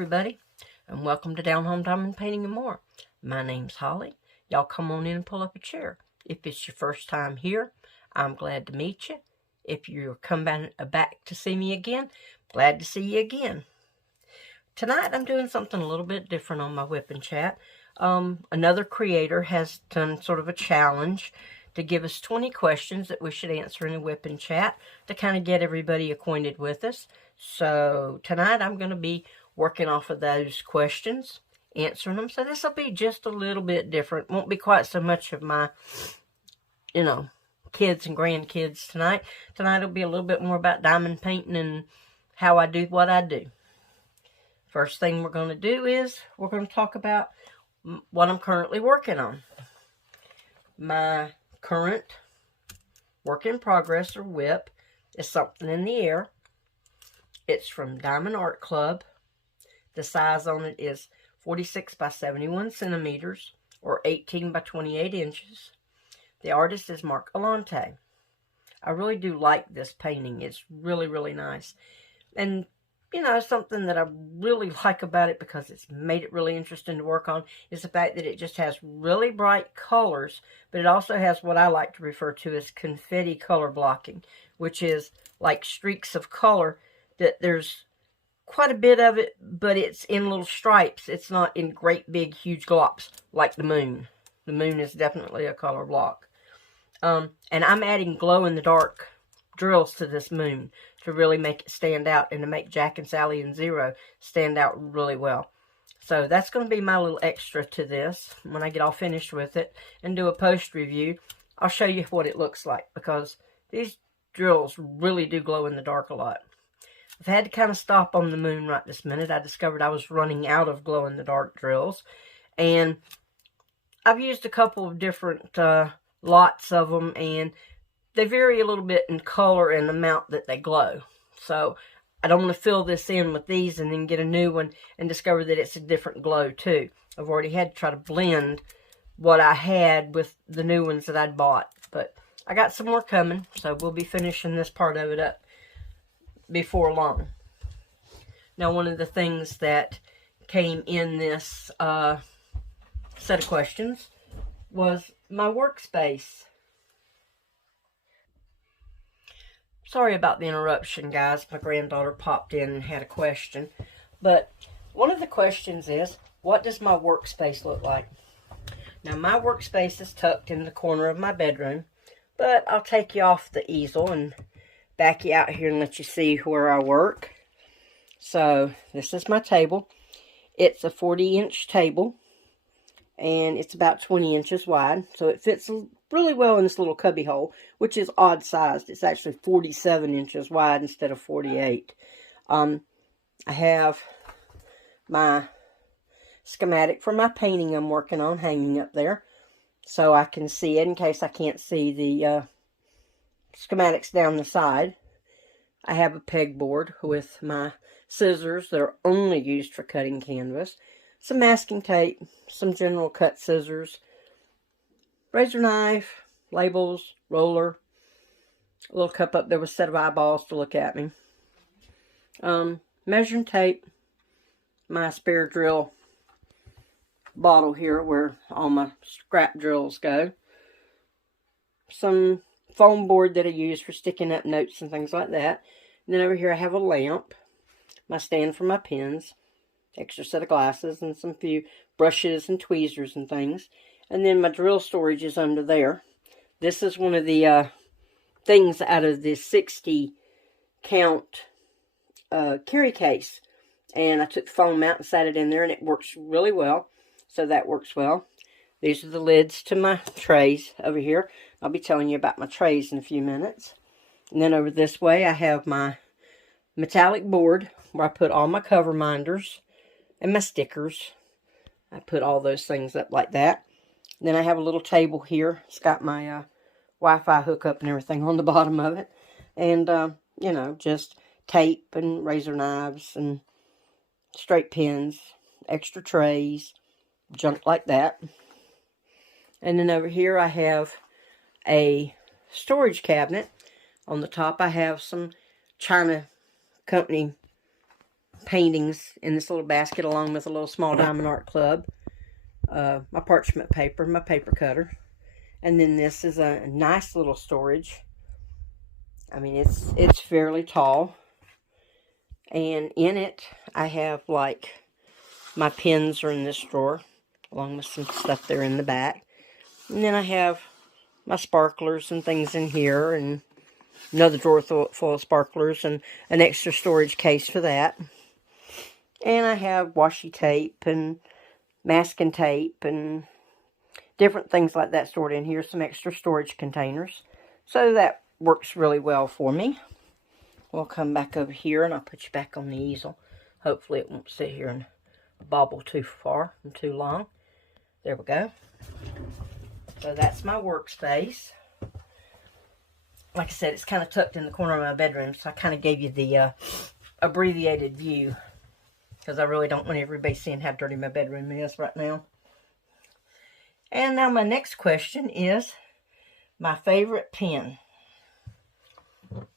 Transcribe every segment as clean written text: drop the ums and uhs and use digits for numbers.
everybody, and welcome to Down Home Diamond Painting and More. My name's Holly. Y'all come on in and pull up a chair. If it's your first time here, I'm glad to meet you. If you're coming back to see me again, glad to see you again. Tonight I'm doing something a little bit different on my Whip and Chat. Another creator has done sort of a challenge to give us 20 questions that we should answer in a Whip and Chat to kind of get everybody acquainted with us. So tonight I'm going to be working off of those questions, answering them. So this will be just a little bit different. Won't be quite so much of my, kids and grandkids tonight. Tonight will be a little bit more about diamond painting and how I do what I do. First thing we're going to do is we're going to talk about what I'm currently working on. My current work in progress or whip is Something in the Air. It's from Diamond Art Club. The size on it is 46 by 71 centimeters or 18 by 28 inches. The artist is Mark Alante. I really do like this painting. It's really, really nice. And, something that I really like about it, because it's made it really interesting to work on, is the fact that it just has really bright colors, but it also has what I like to refer to as confetti color blocking, which is like streaks of color that there's quite a bit of it, but it's in little stripes. It's not in great big huge globs like the moon. The moon is definitely a color block. And I'm adding glow-in-the-dark drills to this moon to really make it stand out and to make Jack and Sally and Zero stand out really well. So that's going to be my little extra to this. When I get all finished with it and do a post review, I'll show you what it looks like, because these drills really do glow in the dark a lot. I've had to kind of stop on the moon right this minute. I discovered I was running out of glow-in-the-dark drills. And I've used a couple of different lots of them, and they vary a little bit in color and amount that they glow. So I don't want to fill this in with these and then get a new one and discover that it's a different glow too. I've already had to try to blend what I had with the new ones that I'd bought. But I got some more coming, so we'll be finishing this part of it up before long. Now, one of the things that came in this set of questions was my workspace. Sorry about the interruption, guys. My granddaughter popped in and had a question. But one of the questions is, what does my workspace look like? Now, my workspace is tucked in the corner of my bedroom, but I'll take you off the easel and back you out here and let you see where I work. So this is my table. It's a 40-inch table, and it's about 20 inches wide, so it fits really well in this little cubby hole, which is odd sized. It's actually 47 inches wide instead of 48. I have my schematic for my painting I'm working on hanging up there, so I can see it in case I can't see the schematics down the side. I have a pegboard with my scissors that are only used for cutting canvas, some masking tape, some general cut scissors, razor knife, labels, roller, a little cup up there with a set of eyeballs to look at me, measuring tape, my spare drill bottle here where all my scrap drills go, some foam board that I use for sticking up notes and things like that. And then over here I have a lamp, my stand for my pens, extra set of glasses, and some few brushes and tweezers and things. And then my drill storage is under there. This is one of the things out of the 60 count carry case. And I took the foam out and sat it in there, and it works really well. So that works well. These are the lids to my trays over here. I'll be telling you about my trays in a few minutes. And then over this way I have my metallic board where I put all my cover minders and my stickers. I put all those things up like that. Then I have a little table here. It's got my Wi-Fi hookup and everything on the bottom of it. And, just tape and razor knives and straight pins, extra trays, junk like that. And then over here I have a storage cabinet. On the top I have some China Company paintings in this little basket along with a little small diamond art club, my parchment paper, my paper cutter, and then this is a nice little storage. I mean, it's fairly tall, and in it I have like my pens are in this drawer along with some stuff there in the back, and then I have my sparklers and things in here, and another drawer full of sparklers, and an extra storage case for that. And I have washi tape and masking tape and different things like that stored in here. Some extra storage containers. So that works really well for me. We'll come back over here and I'll put you back on the easel. Hopefully it won't sit here and bobble too far and too long. There we go. So that's my workspace. Like I said, it's kind of tucked in the corner of my bedroom, so I kind of gave you the abbreviated view, because I really don't want everybody seeing how dirty my bedroom is right now. And now my next question is my favorite pen.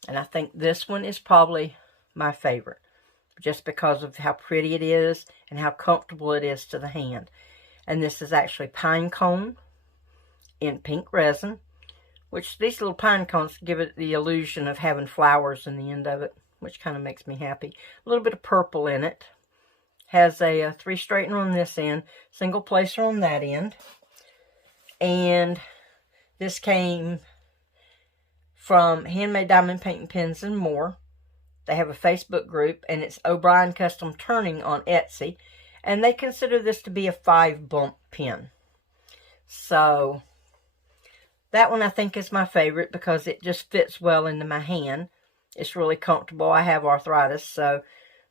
And I think this one is probably my favorite, just because of how pretty it is and how comfortable it is to the hand. And this is actually pine cone in pink resin, which these little pine cones give it the illusion of having flowers in the end of it, which kind of makes me happy. A little bit of purple in it. Has a 3 straightener on this end, single placer on that end. And this came from Handmade Diamond Painting Pens and More. They have a Facebook group, and it's O'Brien Custom Turning on Etsy. And they consider this to be a 5-bump pen. So that one I think is my favorite because it just fits well into my hand. It's really comfortable. I have arthritis, so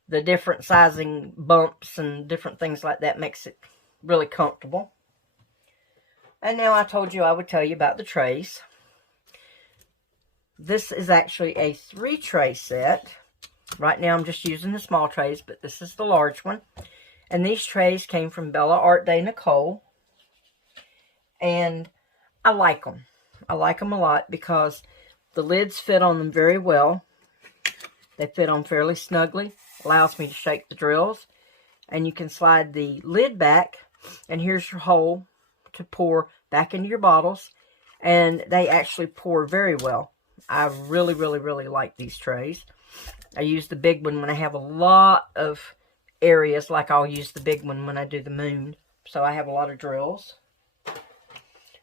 the different sizing bumps and different things like that makes it really comfortable. And now I told you I would tell you about the trays. This is actually a 3-tray set. Right now I'm just using the small trays, but this is the large one. And these trays came from Bella Art Day Nicole. And I like them. I like them a lot because the lids fit on them very well. They fit on fairly snugly. Allows me to shake the drills. And you can slide the lid back. And here's your hole to pour back into your bottles. And they actually pour very well. I really, really, really like these trays. I use the big one when I have a lot of areas. Like I'll use the big one when I do the moon. So I have a lot of drills.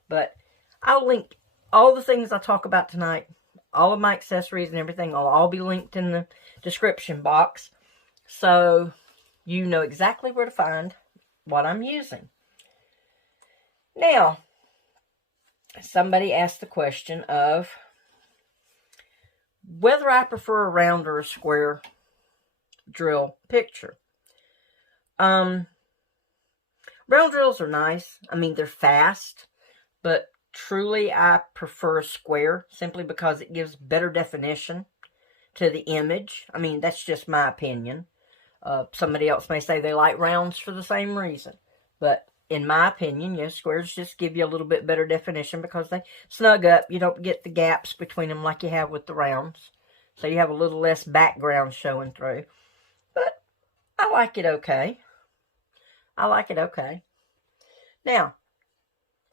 But I'll link all the things I talk about tonight. All of my accessories and everything will all be linked in the description box. So you know exactly where to find what I'm using. Now, somebody asked the question of whether I prefer a round or a square drill picture. Round drills are nice. I mean, they're fast, but truly I prefer a square simply because it gives better definition to the image. I mean, that's just my opinion. Somebody else may say they like rounds for the same reason. But in my opinion, yes, squares just give you a little bit better definition because they snug up. You don't get the gaps between them like you have with the rounds. So you have a little less background showing through. But I like it okay. I like it okay. Now,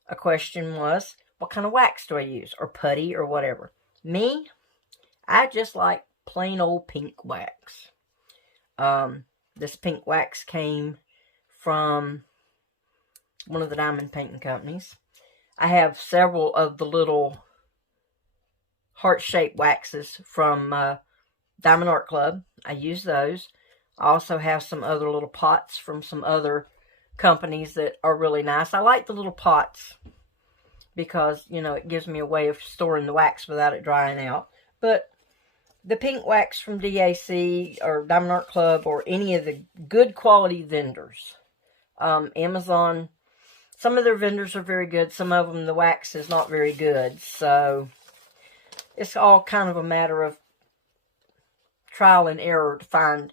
a question was, what kind of wax do I use? Or putty or whatever. Me, I just like plain old pink wax. This pink wax came from one of the diamond painting companies. I have several of the little heart-shaped waxes from Diamond Art Club. I use those. I also have some other little pots from some other companies that are really nice. I like the little pots because, you know, it gives me a way of storing the wax without it drying out. But the pink wax from DAC or Diamond Art Club or any of the good quality vendors. Amazon, some of their vendors are very good. Some of them, the wax is not very good. So it's all kind of a matter of trial and error to find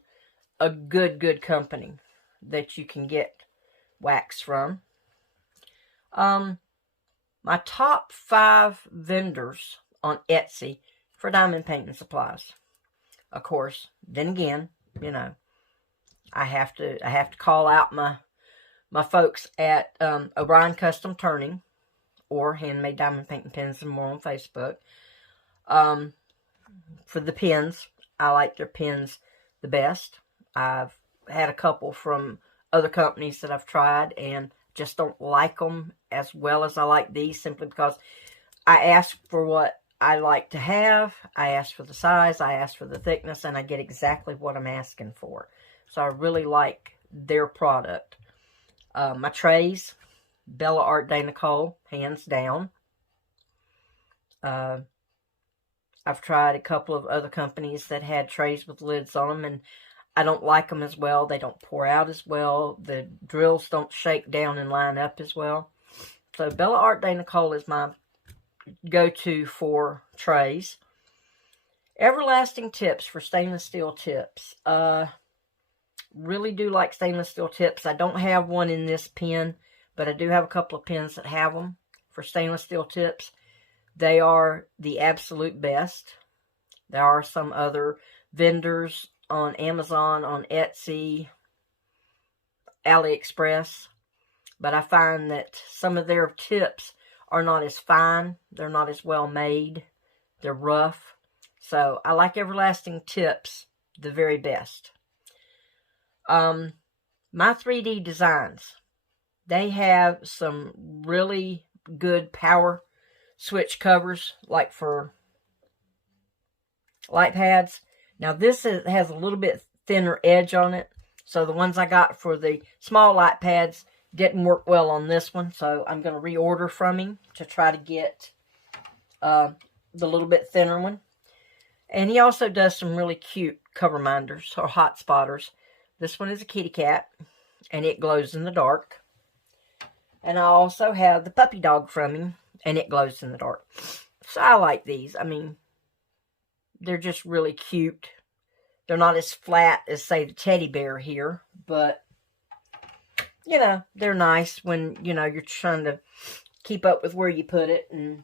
a good company that you can get wax from. My top 5 vendors on Etsy for diamond painting supplies. Of course, then again, you know, I have to call out my folks at O'Brien Custom Turning or Handmade Diamond Painting Pens and more on Facebook. For the pens, I like their pens the best. I've had a couple from other companies that I've tried and just don't like them as well as I like these, simply because I ask for what I like to have. I ask for the size, I ask for the thickness, and I get exactly what I'm asking for. So I really like their product. My trays, Bella Art de Nicole, hands down. I've tried a couple of other companies that had trays with lids on them, and I don't like them as well. They don't pour out as well. The drills don't shake down and line up as well. So Bella Art de Nicole is my go-to for trays. Everlasting Tips for stainless steel tips. Really do like stainless steel tips. I don't have one in this pen, but I do have a couple of pens that have them for stainless steel tips. They are the absolute best. There are some other vendors on Amazon, on Etsy, AliExpress, but I find that some of their tips are not as fine. They're not as well made. They're rough. So I like Everlasting Tips the very best. My 3D Designs, they have some really good power switch covers, like for light pads. Now this has a little bit thinner edge on it, so the ones I got for the small light pads didn't work well on this one, so I'm going to reorder from him to try to get the little bit thinner one. And he also does some really cute cover minders or hot spotters. This one is a kitty cat, and it glows in the dark. And I also have the puppy dog from him, and it glows in the dark. So I like these. I mean, they're just really cute. They're not as flat as, say, the teddy bear here, but, you know, they're nice when, you know, you're trying to keep up with where you put it, and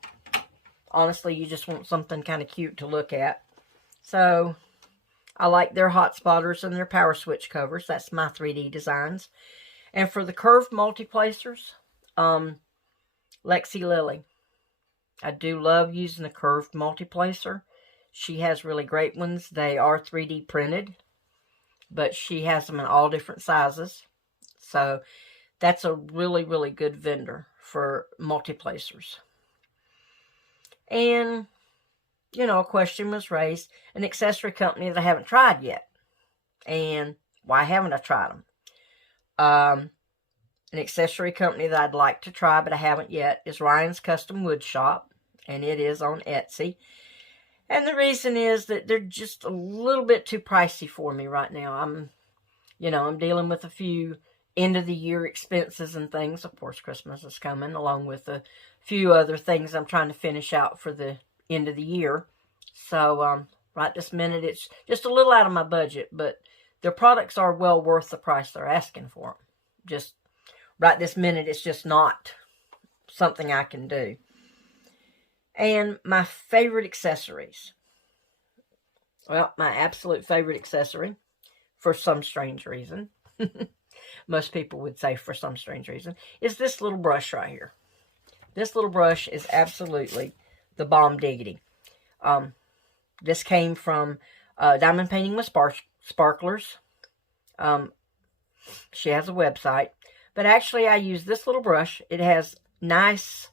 honestly, you just want something kind of cute to look at. So I like their hot spotters and their power switch covers. That's my 3D Designs. And for the curved multi-placers, Lexi Lily. I do love using the curved multi-placer. She has really great ones. They are 3D printed, but she has them in all different sizes. So that's a really, really good vendor for multi-placers. And, you know, a question was raised, an accessory company that I haven't tried yet. And why haven't I tried them? An accessory company that I'd like to try, but I haven't yet, is Ryan's Custom Wood Shop, and it is on Etsy. And the reason is that they're just a little bit too pricey for me right now. I'm dealing with a few end-of-the-year expenses and things. Of course, Christmas is coming, along with a few other things I'm trying to finish out for the end of the year. So, right this minute, it's just a little out of my budget, but their products are well worth the price they're asking for them. Just right this minute, it's just not something I can do. And my favorite accessories. Well, my absolute favorite accessory, for some strange reason, most people would say for some strange reason, is this little brush right here. This little brush is absolutely the bomb diggity. This came from Diamond Painting with Sparklers. She has a website. But actually, I use this little brush. It has nice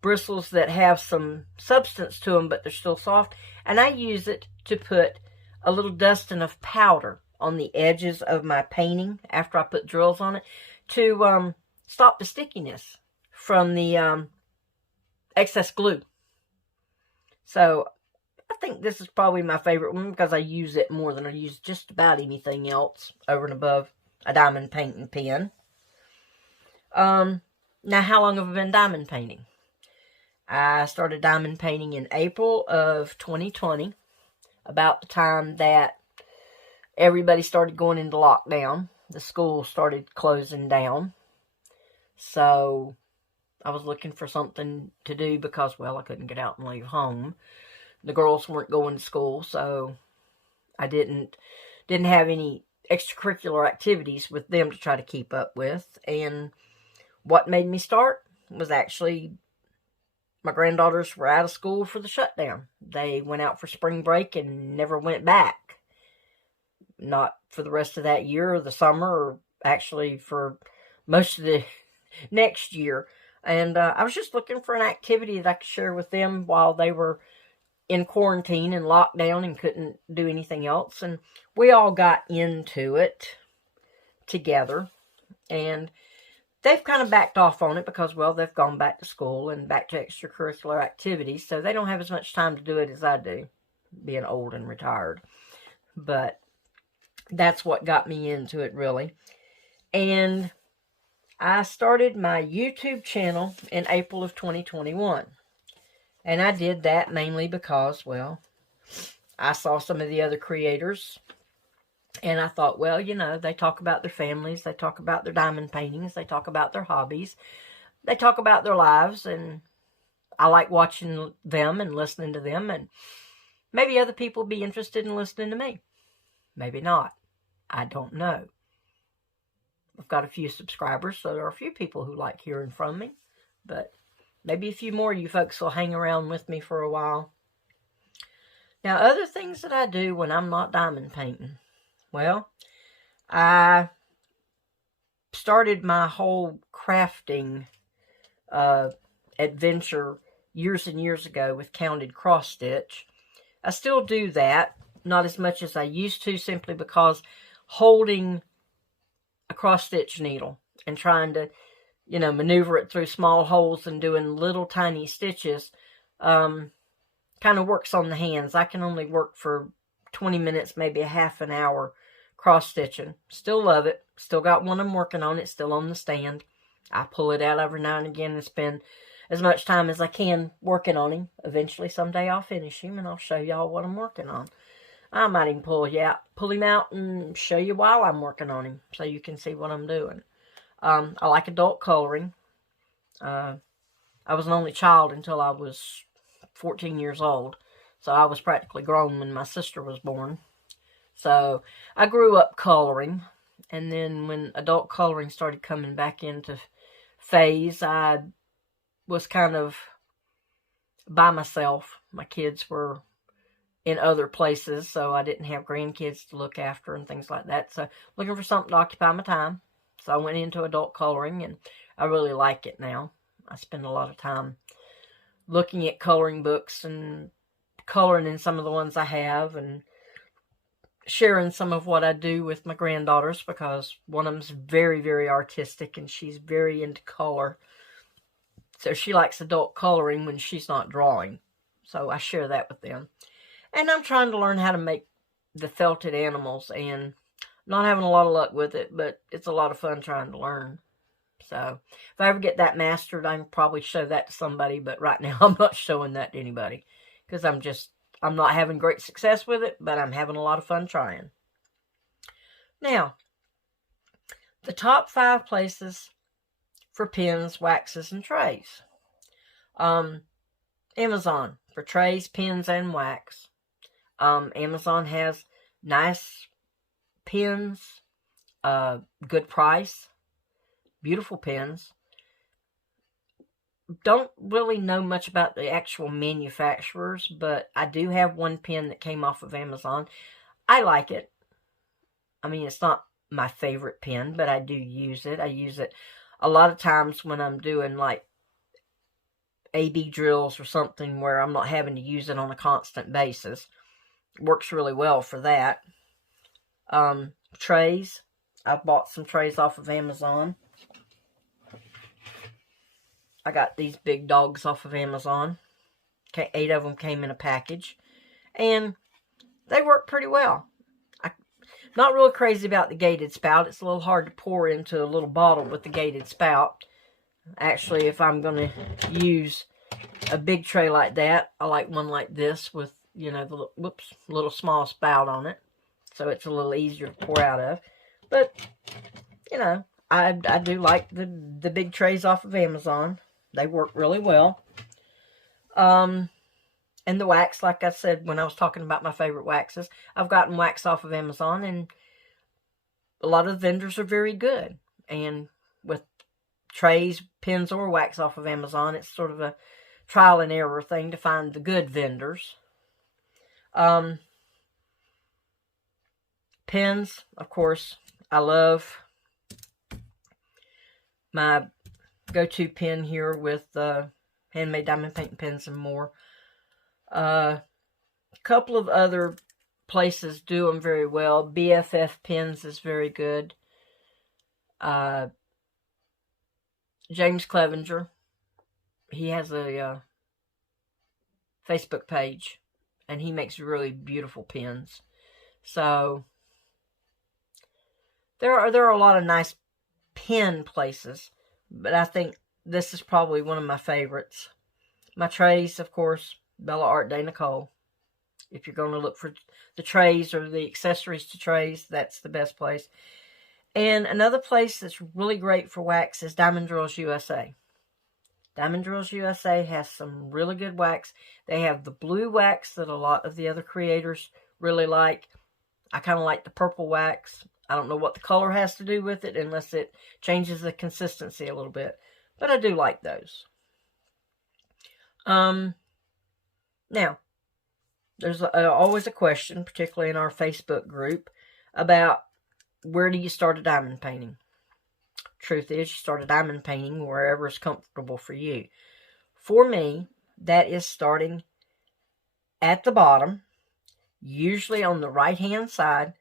bristles that have some substance to them, but they're still soft. And I use it to put a little dusting of powder on the edges of my painting after I put drills on it to stop the stickiness from the excess glue. So I think this is probably my favorite one because I use it more than I use just about anything else over and above a diamond painting pen. Now, how long have I been diamond painting? I started diamond painting in April of 2020, about the time that everybody started going into lockdown. The school started closing down. So I was looking for something to do because, well, I couldn't get out and leave home. The girls weren't going to school, so I didn't have any extracurricular activities with them to try to keep up with. And what made me start was actually my granddaughters were out of school for the shutdown. They went out for spring break and never went back. Not for the rest of that year or the summer, or actually for most of the next year. And I was just looking for an activity that I could share with them while they were in quarantine and lockdown and couldn't do anything else. And we all got into it together. And they've kind of backed off on it because, well, they've gone back to school and back to extracurricular activities. So they don't have as much time to do it as I do, being old and retired. But that's what got me into it, really. And I started my YouTube channel in April of 2021. And I did that mainly because, well, I saw some of the other creators. And I thought, well, you know, they talk about their families. They talk about their diamond paintings. They talk about their hobbies. They talk about their lives. And I like watching them and listening to them. And maybe other people be interested in listening to me. Maybe not. I don't know. I've got a few subscribers, so there are a few people who like hearing from me. But maybe a few more of you folks will hang around with me for a while. Now, other things that I do when I'm not diamond painting. Well, I started my whole crafting adventure years and years ago with counted cross stitch. I still do that, not as much as I used to, simply because holding a cross stitch needle and trying to, you know, maneuver it through small holes and doing little tiny stitches kind of works on the hands. I can only work for 20 minutes, maybe a half an hour cross stitching. Still love it. Still got one I'm working on. It's still on the stand. I pull it out every now and again and spend as much time as I can working on him. Eventually, someday I'll finish him and I'll show y'all what I'm working on. I might even pull him out and show you while I'm working on him so you can see what I'm doing. I like adult coloring. I was an only child until I was 14 years old. So I was practically grown when my sister was born. So I grew up coloring. And then when adult coloring started coming back into phase, I was kind of by myself. My kids were in other places, so I didn't have grandkids to look after and things like that. So looking for something to occupy my time. So I went into adult coloring, and I really like it now. I spend a lot of time looking at coloring books and coloring in some of the ones I have and sharing some of what I do with my granddaughters, because one of them's very, very artistic and she's very into color. So she likes adult coloring when she's not drawing. So I share that with them. And I'm trying to learn how to make the felted animals, and not having a lot of luck with it, but it's a lot of fun trying to learn. So if I ever get that mastered, I can probably show that to somebody, but right now I'm not showing that to anybody because I'm not having great success with it, but I'm having a lot of fun trying. Now, the top 5 places for pens, waxes, and trays. Amazon for trays, pens, and wax. Amazon has nice pens, good price, beautiful pens. Don't really know much about the actual manufacturers, but I do have one pen that came off of Amazon. I like it. I mean, it's not my favorite pen, but I do use it. I use it a lot of times when I'm doing like AB drills or something where I'm not having to use it on a constant basis. It works really well for that. Trays. I bought some trays off of Amazon. I got these big dogs off of Amazon. 8 of them came in a package. And they work pretty well. I'm not real crazy about the gated spout. It's a little hard to pour into a little bottle with the gated spout. Actually, if I'm going to use a big tray like that, I like one like this with, you know, the little small spout on it. So it's a little easier to pour out of. But, you know, I do like the big trays off of Amazon. They work really well. And the wax, like I said when I was talking about my favorite waxes, I've gotten wax off of Amazon, and a lot of vendors are very good. And with trays, pens, or wax off of Amazon, it's sort of a trial and error thing to find the good vendors. Pens, of course, I love my go-to pen here with Handmade Diamond Painting Pens and more. A couple of other places do them very well. BFF Pens is very good. James Clevenger, he has a Facebook page, and he makes really beautiful pens. So there are a lot of nice pen places, but I think this is probably one of my favorites. My trays, of course, Bella Art de Nicole. If you're going to look for the trays or the accessories to trays, that's the best place. And another place that's really great for wax is Diamond Drills USA. Diamond Drills USA has some really good wax. They have the blue wax that a lot of the other creators really like. I kind of like the purple wax. I don't know what the color has to do with it unless it changes the consistency a little bit. But I do like those. Now, there's always a question, particularly in our Facebook group, about where do you start a diamond painting? Truth is, you start a diamond painting wherever is comfortable for you. For me, that is starting at the bottom, usually on the right-hand side.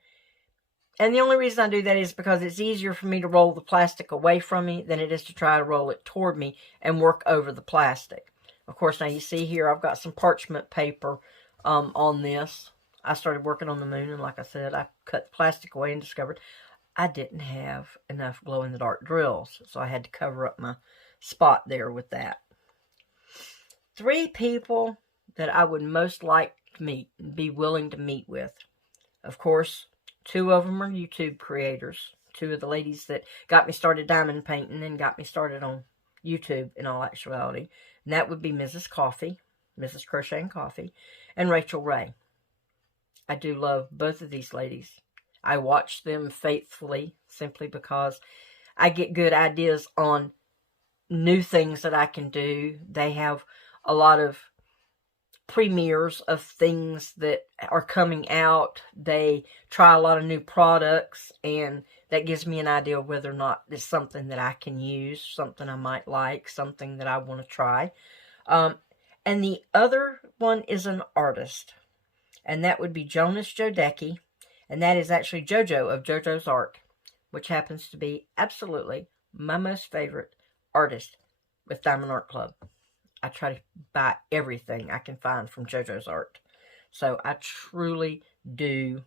And the only reason I do that is because it's easier for me to roll the plastic away from me than it is to try to roll it toward me and work over the plastic. Of course, now you see here, I've got some parchment paper on this. I started working on the moon, and like I said, I cut the plastic away and discovered I didn't have enough glow-in-the-dark drills, so I had to cover up my spot there with that. 3 people that I would most like to meet, be willing to meet with. Of course, 2 of them are YouTube creators. 2 of the ladies that got me started diamond painting and got me started on YouTube in all actuality. And that would be Mrs. Coffee, Mrs. Crochet and Coffee, and Rachel Ray. I do love both of these ladies. I watch them faithfully simply because I get good ideas on new things that I can do. They have a lot of premieres of things that are coming out. They try a lot of new products, and that gives me an idea of whether or not it's something that I can use, something I might like, something that I want to try. And the other one is an artist, and that would be Jonas Jodecki, and that is actually JoJo of JoJo's Art, which happens to be absolutely my most favorite artist with Diamond Art Club. I try to buy everything I can find from JoJo's Art. So I truly do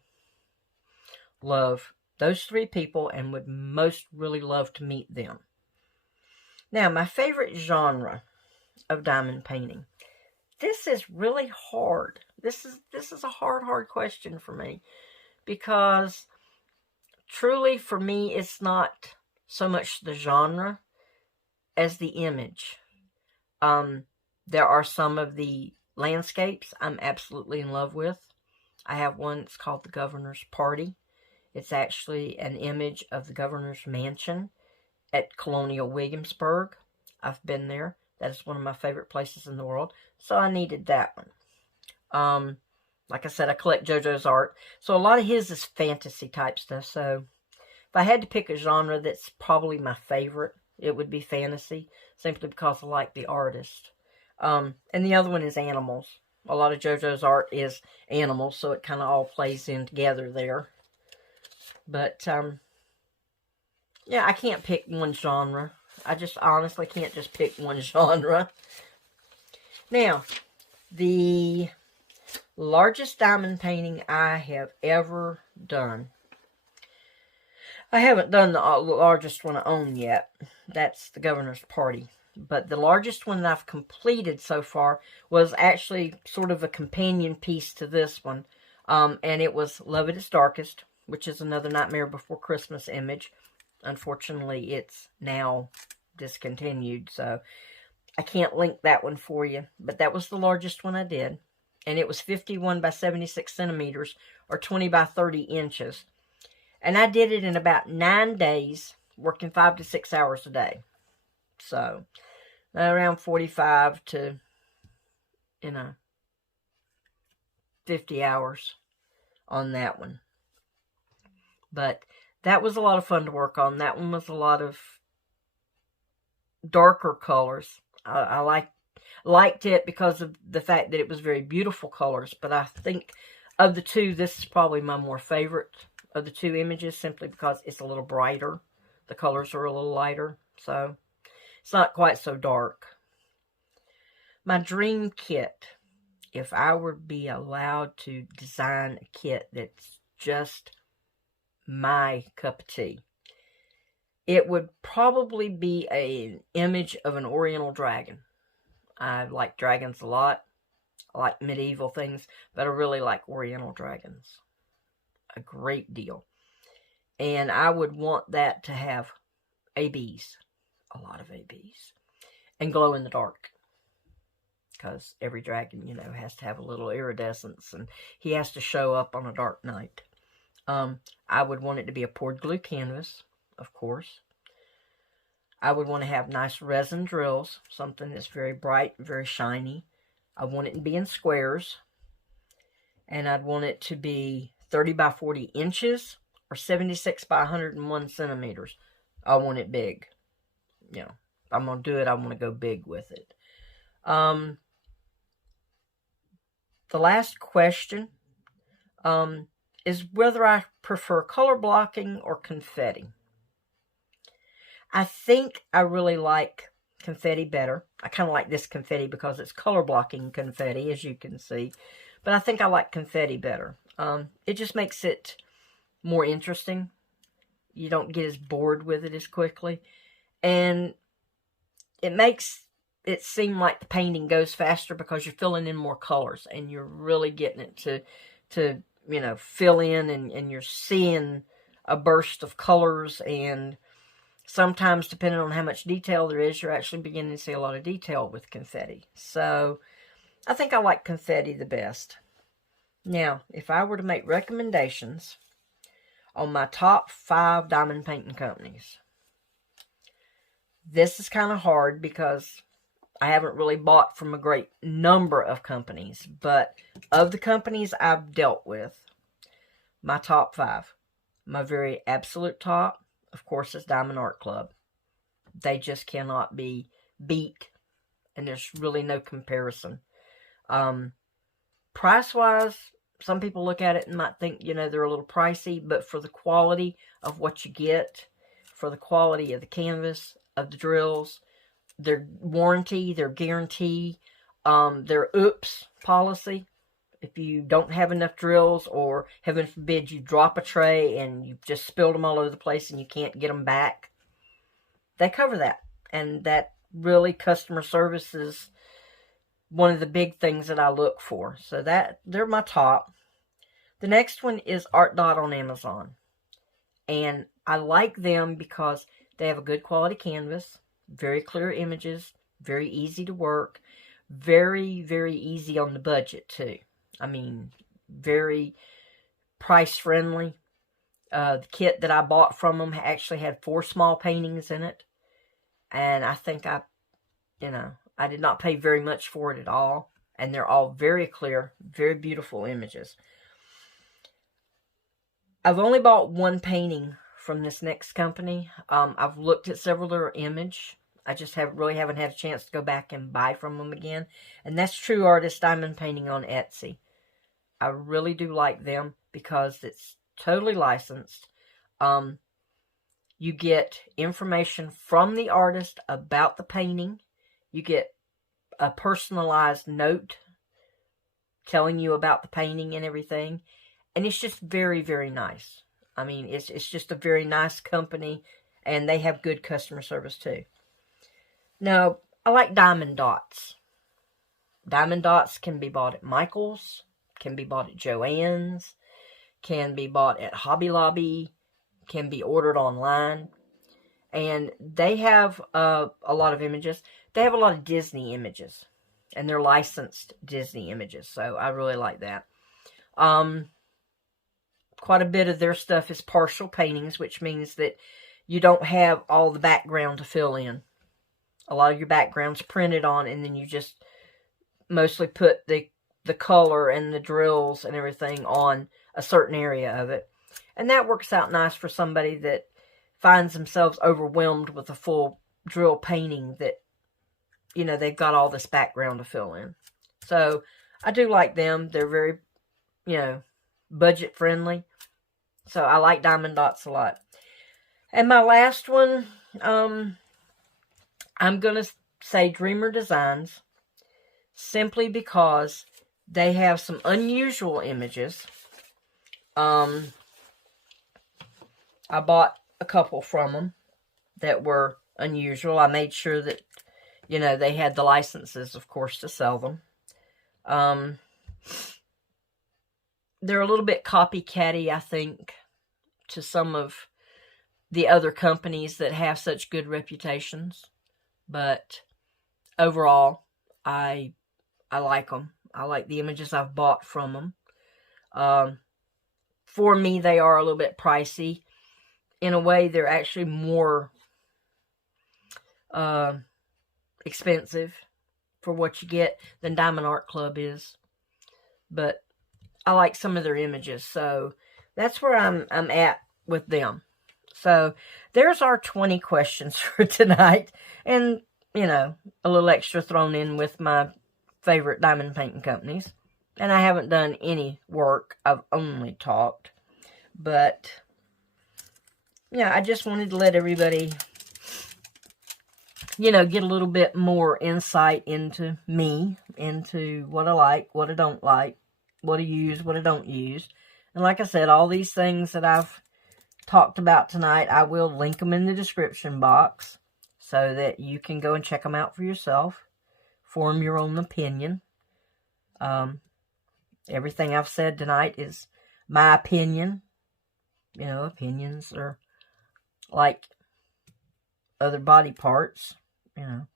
love those 3 people and would most really love to meet them. Now, my favorite genre of diamond painting. This is really hard. This is a hard question for me, because truly for me it's not so much the genre as the image. There are some of the landscapes I'm absolutely in love with. I have one that's called The Governor's Party. It's actually an image of the governor's mansion at Colonial Williamsburg. I've been there. That is one of my favorite places in the world. So I needed that one. Like I said, I collect JoJo's Art. So a lot of his is fantasy type stuff. So if I had to pick a genre that's probably my favorite, it would be fantasy. Simply because I like the artist. And the other one is animals. A lot of JoJo's Art is animals. So it kind of all plays in together there. But, yeah, I can't pick one genre. I just honestly can't just pick one genre. Now, the largest diamond painting I have ever done. I haven't done the largest one I own yet. That's the Governor's Party. But the largest one that I've completed so far was actually sort of a companion piece to this one. And it was Love at Its Darkest, which is another Nightmare Before Christmas image. Unfortunately, it's now discontinued, so I can't link that one for you. But that was the largest one I did. And it was 51 by 76 centimeters, or 20 by 30 inches. And I did it in about 9 days, working 5 to 6 hours a day. So, around 45 to, 50 hours on that one. But that was a lot of fun to work on. That one was a lot of darker colors. I liked it because of the fact that it was very beautiful colors. But I think of the two, this is probably my more favorite of the two images, simply because it's a little brighter. The colors are a little lighter, so it's not quite so dark. My dream kit, if I were to be allowed to design a kit that's just my cup of tea, it would probably be an image of an Oriental dragon. I like dragons a lot. I like medieval things, but I really like Oriental dragons a great deal. And I would want that to have ABs, a lot of ABs, and glow in the dark. Because every dragon, has to have a little iridescence, and he has to show up on a dark night. I would want it to be a poured glue canvas, of course. I would want to have nice resin drills, something that's very bright, very shiny. I want it to be in squares, and I'd want it to be 30 by 40 inches or 76 by 101 centimeters. I want it big. If I'm going to do it, I want to go big with it. The last question is whether I prefer color blocking or confetti. I think I really like confetti better. I kind of like this confetti because it's color blocking confetti, as you can see. But I think I like confetti better. It just makes it more interesting. You don't get as bored with it as quickly. And it makes it seem like the painting goes faster because you're filling in more colors. And you're really getting it to fill in. And you're seeing a burst of colors. And sometimes, depending on how much detail there is, you're actually beginning to see a lot of detail with confetti. So, I think I like confetti the best. Now, if I were to make recommendations on my top 5 diamond painting companies, this is kind of hard because I haven't really bought from a great number of companies. But of the companies I've dealt with, my top 5, my very absolute top, of course, is Diamond Art Club. They just cannot be beat, and there's really no comparison. Price-wise, some people look at it and might think, they're a little pricey, but for the quality of what you get, for the quality of the canvas, of the drills, their warranty, their guarantee, their oops policy. If you don't have enough drills, or heaven forbid you drop a tray and you've just spilled them all over the place and you can't get them back, they cover that. And that really, customer service is one of the big things that I look for. So they're my top. The next one is Art Dot on Amazon. And I like them because they have a good quality canvas, very clear images, very easy to work, very, very easy on the budget too. I mean, very price friendly. The kit that I bought from them actually had 4 small paintings in it. And I think I did not pay very much for it at all. And they're all very clear, very beautiful images. I've only bought 1 painting from this next company. I've looked at several of their image. I just haven't had a chance to go back and buy from them again. And that's True Artist Diamond Painting on Etsy. I really do like them because it's totally licensed. You get information from the artist about the painting. You get a personalized note telling you about the painting and everything. And it's just very, very nice. I mean, it's just a very nice company, and they have good customer service too. Now, I like diamond dots. Diamond dots can be bought at Michael's, can be bought at Joann's, can be bought at Hobby Lobby, can be ordered online. And they have a lot of images. They have a lot of Disney images, and they're licensed Disney images, so I really like that. Of quite a bit of their stuff is partial paintings, which means that you don't have all the background to fill in. A lot of your background's printed on, and then you just mostly put the color and the drills and everything on a certain area of it. And that works out nice for somebody that finds themselves overwhelmed with a full drill painting that, you know, they've got all this background to fill in. So I do like them. They're very, you know, budget friendly. So I like Diamond Dots a lot. And my last one, I'm going to say Dreamer Designs, simply because they have some unusual images. I bought a couple from them that were unusual. I made sure that, you know, they had the licenses, of course, to sell them. They're a little bit copycatty, I think, to some of the other companies that have such good reputations. But overall, I like them. I like the images I've bought from them. For me, they are a little bit pricey. In a way, they're actually more expensive for what you get than Diamond Art Club is. But I like some of their images, so that's where I'm at with them. So there's our 20 questions for tonight, and you know, a little extra thrown in with my favorite diamond painting companies. And I haven't done any work, I've only talked. But yeah, I just wanted to let everybody, you know, get a little bit more insight into me, into what I like, what I don't like, what I use, what I don't use. And like I said, all these things that I've talked about tonight, I will link them in the description box so that you can go and check them out for yourself. Form your own opinion. Everything I've said tonight is my opinion. You know, opinions are like other body parts. You know,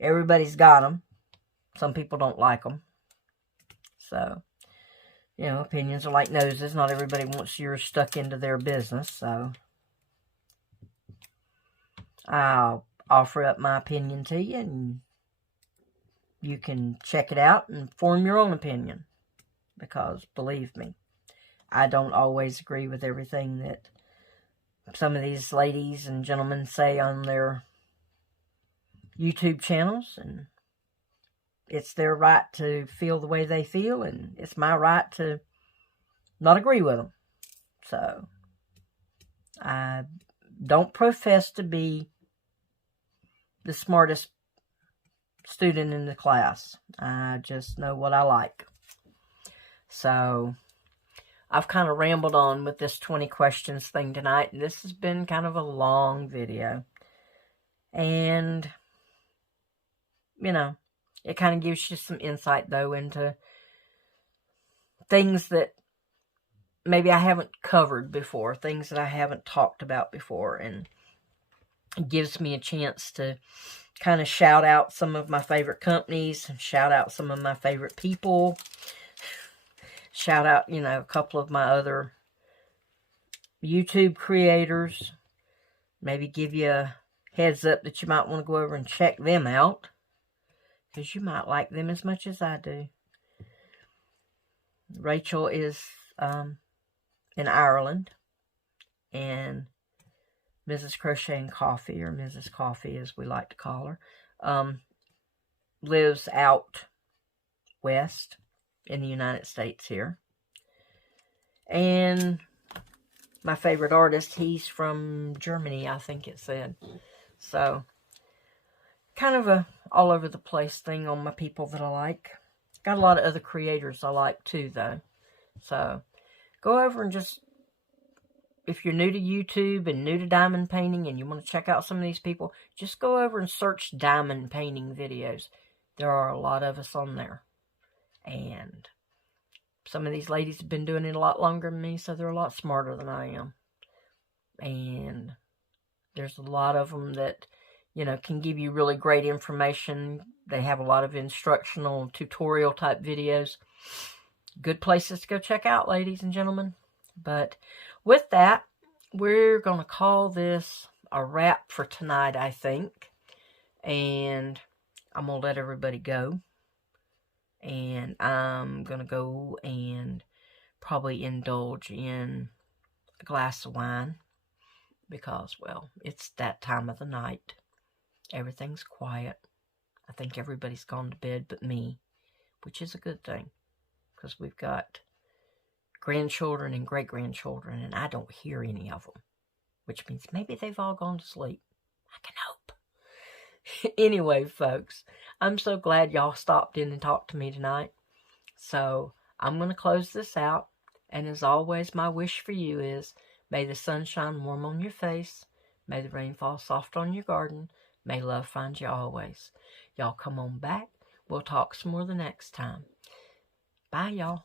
everybody's got them. Some people don't like them. So, you know, opinions are like noses. Not everybody wants yours stuck into their business. So, I'll offer up my opinion to you, and you can check it out and form your own opinion. Because, believe me, I don't always agree with everything that some of these ladies and gentlemen say on their YouTube channels. And it's their right to feel the way they feel, and it's my right to not agree with them. So, I don't profess to be the smartest student in the class. I just know what I like. So, I've kind of rambled on with this 20 questions thing tonight. And this has been kind of a long video. And, you know, it kind of gives you some insight, though, into things that maybe I haven't covered before. Things that I haven't talked about before. And it gives me a chance to kind of shout out some of my favorite companies. Shout out some of my favorite people. Shout out, you know, a couple of my other YouTube creators. Maybe give you a heads up that you might want to go over and check them out. Because you might like them as much as I do. Rachel is in Ireland. And Mrs. Crochet and Coffee, or Mrs. Coffee as we like to call her, lives out west in the United States here. And my favorite artist, he's from Germany, I think it said. So, kind of a all over the place thing on my people that I like. Got a lot of other creators I like too, though. So, go over and just, if you're new to YouTube and new to diamond painting and you want to check out some of these people, just go over and search diamond painting videos. There are a lot of us on there. And some of these ladies have been doing it a lot longer than me, so they're a lot smarter than I am. And there's a lot of them that, you know, can give you really great information. They have a lot of instructional tutorial type videos. Good places to go check out, ladies and gentlemen. But with that, we're going to call this a wrap for tonight, I think. And I'm going to let everybody go. And I'm going to go and probably indulge in a glass of wine. Because, well, it's that time of the night. Everything's quiet. I think everybody's gone to bed but me, which is a good thing. Because we've got grandchildren and great-grandchildren, and I don't hear any of them, which means maybe they've all gone to sleep. I can hope. Anyway, folks, I'm so glad y'all stopped in and talked to me tonight. So I'm going to close this out, and as always, my wish for you is, may the sun shine warm on your face, may the rain fall soft on your garden, may love find you always. Y'all come on back. We'll talk some more the next time. Bye, y'all.